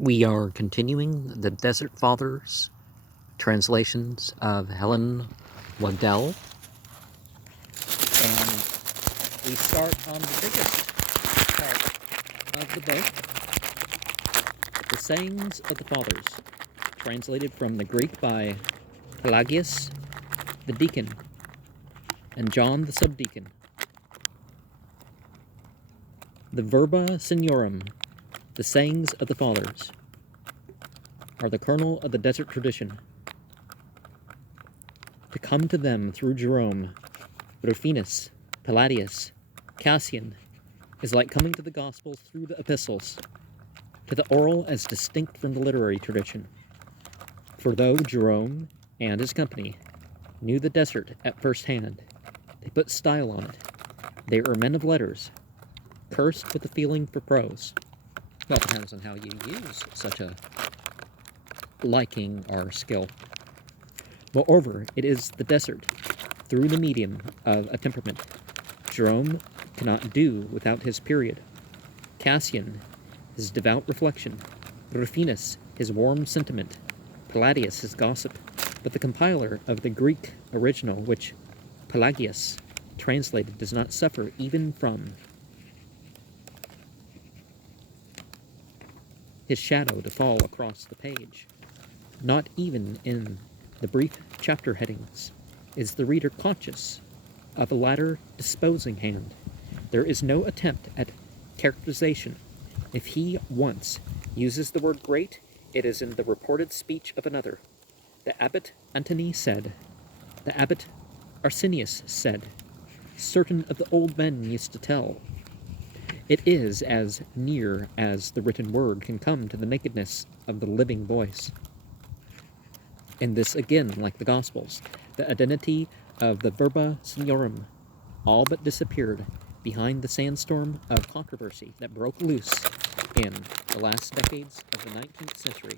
We are continuing the Desert Fathers translations of Helen Waddell, and we start on the biggest part of the book, the Sayings of the Fathers, translated from the Greek by Pelagius, the Deacon, and John, the Subdeacon. The Verba Seniorum, the Sayings of the Fathers, are the kernel of the desert tradition. To come to them through Jerome, Rufinus, Pelagius, Cassian, is like coming to the Gospels through the epistles, to the oral as distinct from the literary tradition. For though Jerome and his company knew the desert at first hand, they put style on it. They were men of letters, cursed with a feeling for prose. Well, it depends on how you use such a liking or skill. Moreover, it is the desert, through the medium of a temperament. Jerome cannot do without his period. Cassian, his devout reflection. Rufinus, his warm sentiment. Pelagius, his gossip. But the compiler of the Greek original, which Pelagius translated, does not suffer even from his shadow to fall across the page. Not even in the brief chapter headings is the reader conscious of a latter disposing hand. There is no attempt at characterization. If he once uses the word great, it is in the reported speech of another. The abbot Antony said, the abbot Arsenius said, certain of the old men used to tell. It is as near as the written word can come to the nakedness of the living voice. In this again, like the Gospels, the identity of the Verba Seniorum all but disappeared behind the sandstorm of controversy that broke loose in the last decades of the 19th century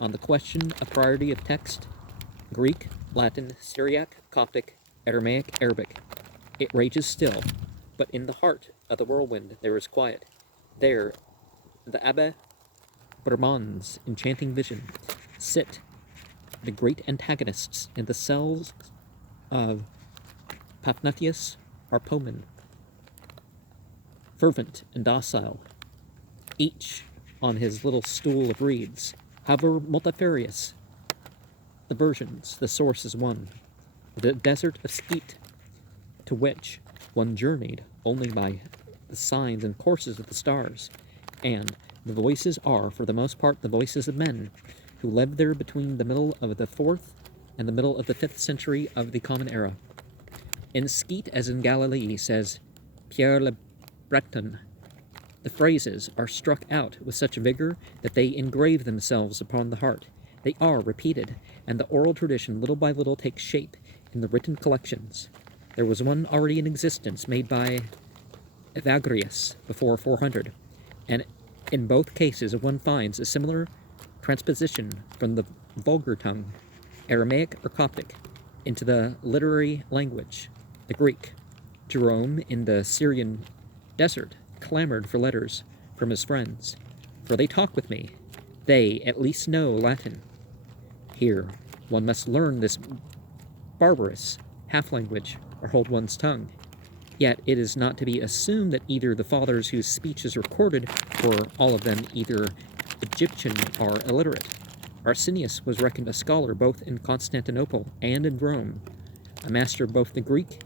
on the question of priority of text, Greek, Latin, Syriac, Coptic, Aramaic, Arabic. It rages still, but in the heart of the whirlwind there is quiet. There, the Abbe Brahman's enchanting vision sit the great antagonists in the cells of Paphnutius or Pomen, fervent and docile, each on his little stool of reeds, however multifarious the versions, the source is one. The desert of Skeet, to which one journeyed only by the signs and courses of the stars, and the voices are, for the most part, the voices of men who lived there between the middle of the 4th and the middle of the 5th century of the Common Era. In Skeet, as in Galilee, says Pierre le Breton, the phrases are struck out with such vigor that they engrave themselves upon the heart. They are repeated, and the oral tradition little by little takes shape in the written collections. There was one already in existence made by Evagrius before 400, and in both cases one finds a similar transposition from the vulgar tongue, Aramaic or Coptic, into the literary language, the Greek. Jerome, in the Syrian desert, clamored for letters from his friends, for they talk with me. They at least know Latin. Here, one must learn this barbarous half-language or hold one's tongue. Yet it is not to be assumed that either the fathers whose speech is recorded were all of them either Egyptian or illiterate. Arsenius was reckoned a scholar both in Constantinople and in Rome, a master of both the Greek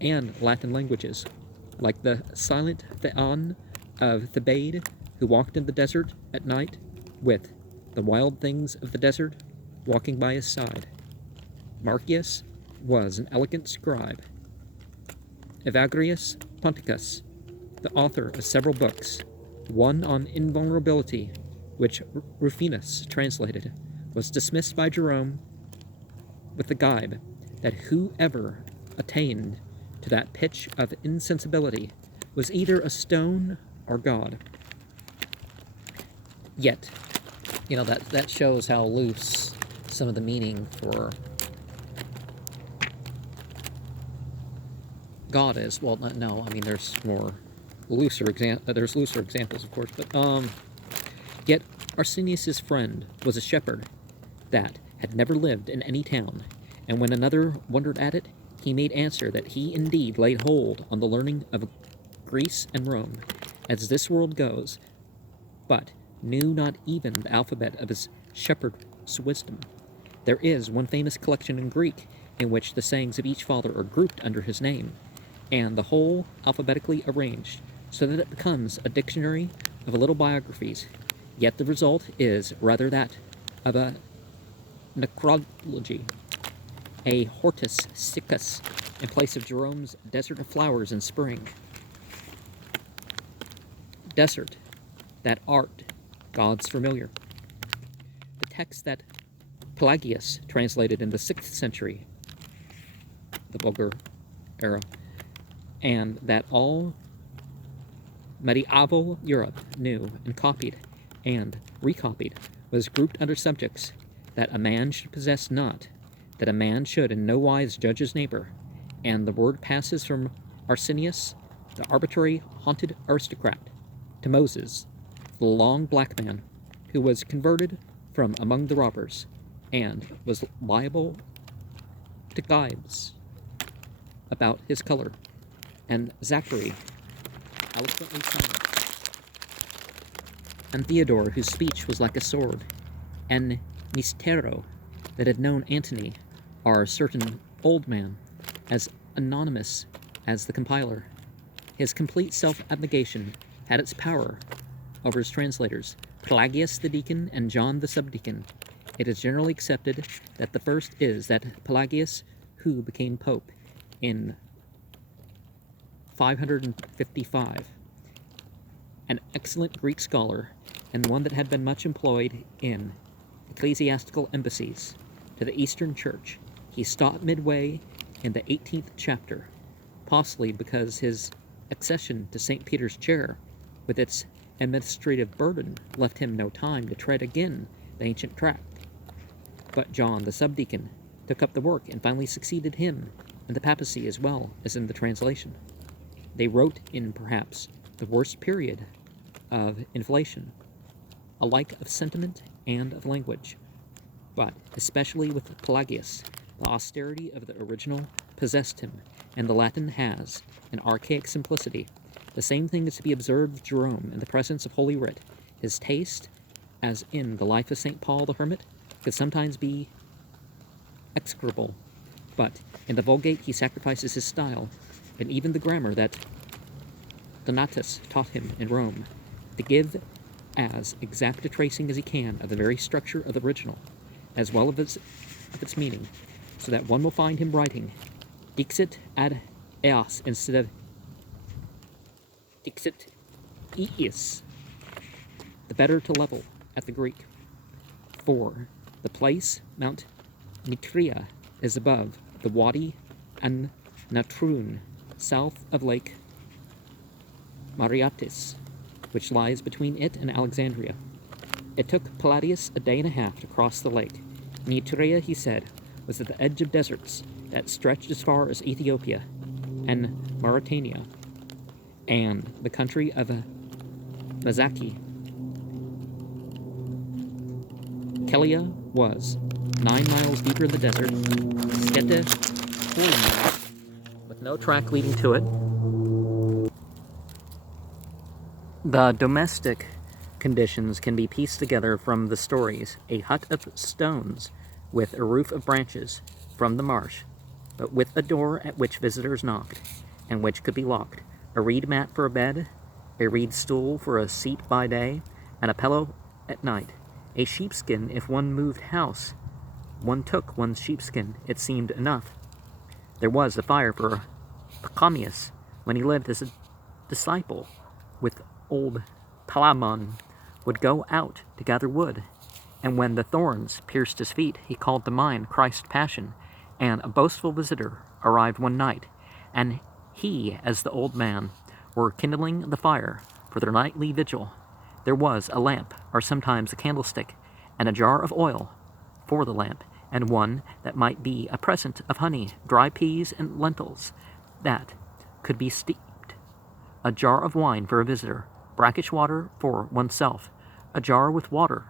and Latin languages, like the silent Theon of Thebaid, who walked in the desert at night with the wild things of the desert walking by his side. Marcius was an elegant scribe. Evagrius Ponticus, the author of several books, one on invulnerability, which Rufinus translated, was dismissed by Jerome with the gibe that whoever attained to that pitch of insensibility was either a stone or God. Yet, that shows how loose some of the meaning for God is. Well, no, I mean, there's looser examples, of course, but yet Arsenius's friend was a shepherd that had never lived in any town, and when another wondered at it, he made answer that he indeed laid hold on the learning of Greece and Rome, as this world goes, but knew not even the alphabet of his shepherd's wisdom. There is one famous collection in Greek in which the sayings of each father are grouped under his name, and the whole alphabetically arranged, so that it becomes a dictionary of little biographies, yet the result is rather that of a necrology, a hortus siccus, in place of Jerome's desert of flowers in spring. Desert, that art, God's familiar. The text that Pelagius translated in the 6th century, the Vulgar era, and that all medieval Europe knew and copied and recopied, was grouped under subjects that a man should possess not, that a man should in no wise judge his neighbor, and the word passes from Arsenius, the arbitrary haunted aristocrat, to Moses, the long black man, who was converted from among the robbers, and was liable to gibes about his color, and Zachary, eloquently silent, and Theodore, whose speech was like a sword, and Nistero, that had known Antony, are a certain old man, as anonymous as the compiler. His complete self-abnegation had its power over his translators, Pelagius the Deacon and John the Subdeacon. It is generally accepted that the first is that Pelagius, who became pope in 555, an excellent Greek scholar, and one that had been much employed in ecclesiastical embassies to the Eastern Church. He stopped midway in the 18th chapter, possibly because his accession to St. Peter's chair, with its administrative burden, left him no time to tread again the ancient track. But John the Subdeacon took up the work and finally succeeded him in the papacy as well as in the translation. They wrote in perhaps the worst period of inflation, alike of sentiment and of language, but especially with Pelagius, the austerity of the original possessed him, and the Latin has an archaic simplicity. The same thing is to be observed with Jerome in the presence of Holy Writ. His taste, as in the life of St. Paul the Hermit, could sometimes be execrable, but in the Vulgate he sacrifices his style, and even the grammar that Donatus taught him in Rome, to give as exact a tracing as he can of the very structure of the original, as well of its meaning, so that one will find him writing Dixit ad eas instead of Dixit eis, the better to level at the Greek. For the place, Mount Nitria, is above the Wadi and Natrun, south of Lake Mariatis, which lies between it and Alexandria. It took Pelagius a day and a half to cross the lake. Nitria, he said, was at the edge of deserts that stretched as far as Ethiopia and Mauritania, and the country of Mazaki. Kelia was 9 miles deeper in the desert, Skete 40 miles, with no track leading to it. The domestic conditions can be pieced together from the stories: a hut of stones with a roof of branches from the marsh, but with a door at which visitors knocked, and which could be locked, a reed mat for a bed, a reed stool for a seat by day, and a pillow at night, a sheepskin if one moved house. One took one's sheepskin, it seemed enough. There was a fire for Pelagius when he lived as a disciple with old Palamon, would go out to gather wood, and when the thorns pierced his feet, he called to mind Christ's passion, and a boastful visitor arrived one night, and he, as the old man, were kindling the fire for their nightly vigil. There was a lamp, or sometimes a candlestick, and a jar of oil for the lamp, and one that might be a present of honey, dry peas, and lentils that could be steeped, a jar of wine for a visitor, brackish water for oneself, a jar with water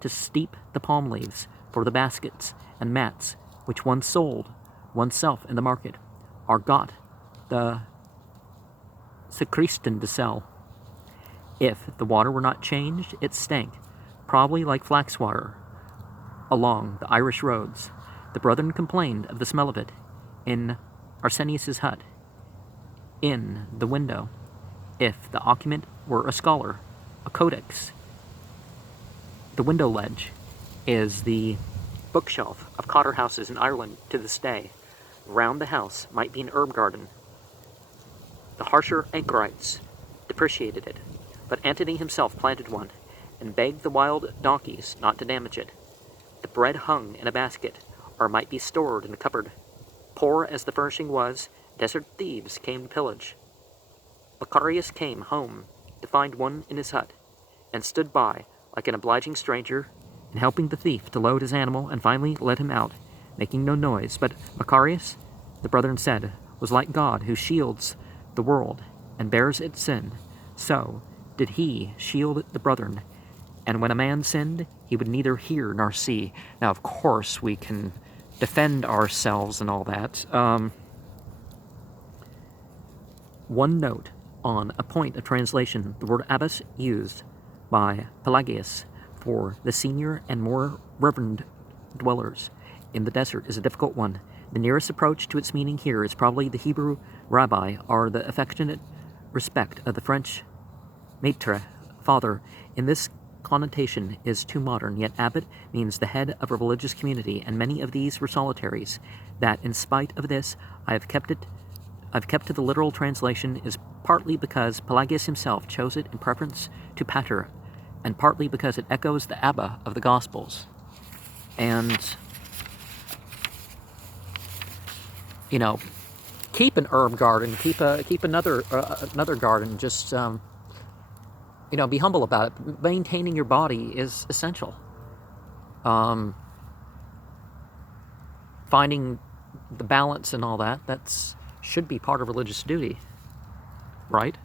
to steep the palm leaves for the baskets and mats which one sold oneself in the market, or got the sacristan to sell. If the water were not changed, it stank, probably like flax water, along the Irish roads. The brethren complained of the smell of it in Arsenius's hut, in the window. If the occupant were a scholar, a codex, the window ledge is the bookshelf of cotter houses in Ireland to this day. Round the house might be an herb garden. The harsher anchorites depreciated it, but Antony himself planted one, and begged the wild donkeys not to damage it. The bread hung in a basket, or might be stored in a cupboard. Poor as the furnishing was, desert thieves came to pillage. Pelagius came home to find one in his hut, and stood by like an obliging stranger, in helping the thief to load his animal, and finally let him out, making no noise. But Macarius, the brethren said, was like God, who shields the world and bears its sin. So did he shield the brethren, and when a man sinned, he would neither hear nor see. Now, of course, we can defend ourselves and all that. One note on a point of translation: the word abbess used by Pelagius for the senior and more reverend dwellers in the desert is a difficult one. The nearest approach to its meaning here is probably the Hebrew rabbi, or the affectionate respect of the French maître, father. In this connotation is too modern, yet abbot means the head of a religious community, and many of these were solitaries. That, in spite of this, I've kept to the literal translation is partly because Pelagius himself chose it in preference to pater, and partly because it echoes the Abba of the Gospels. And, you know, keep an herb garden, keep another garden. Just you know, be humble about it. Maintaining your body is essential. Finding the balance and all that, should be part of religious duty, right?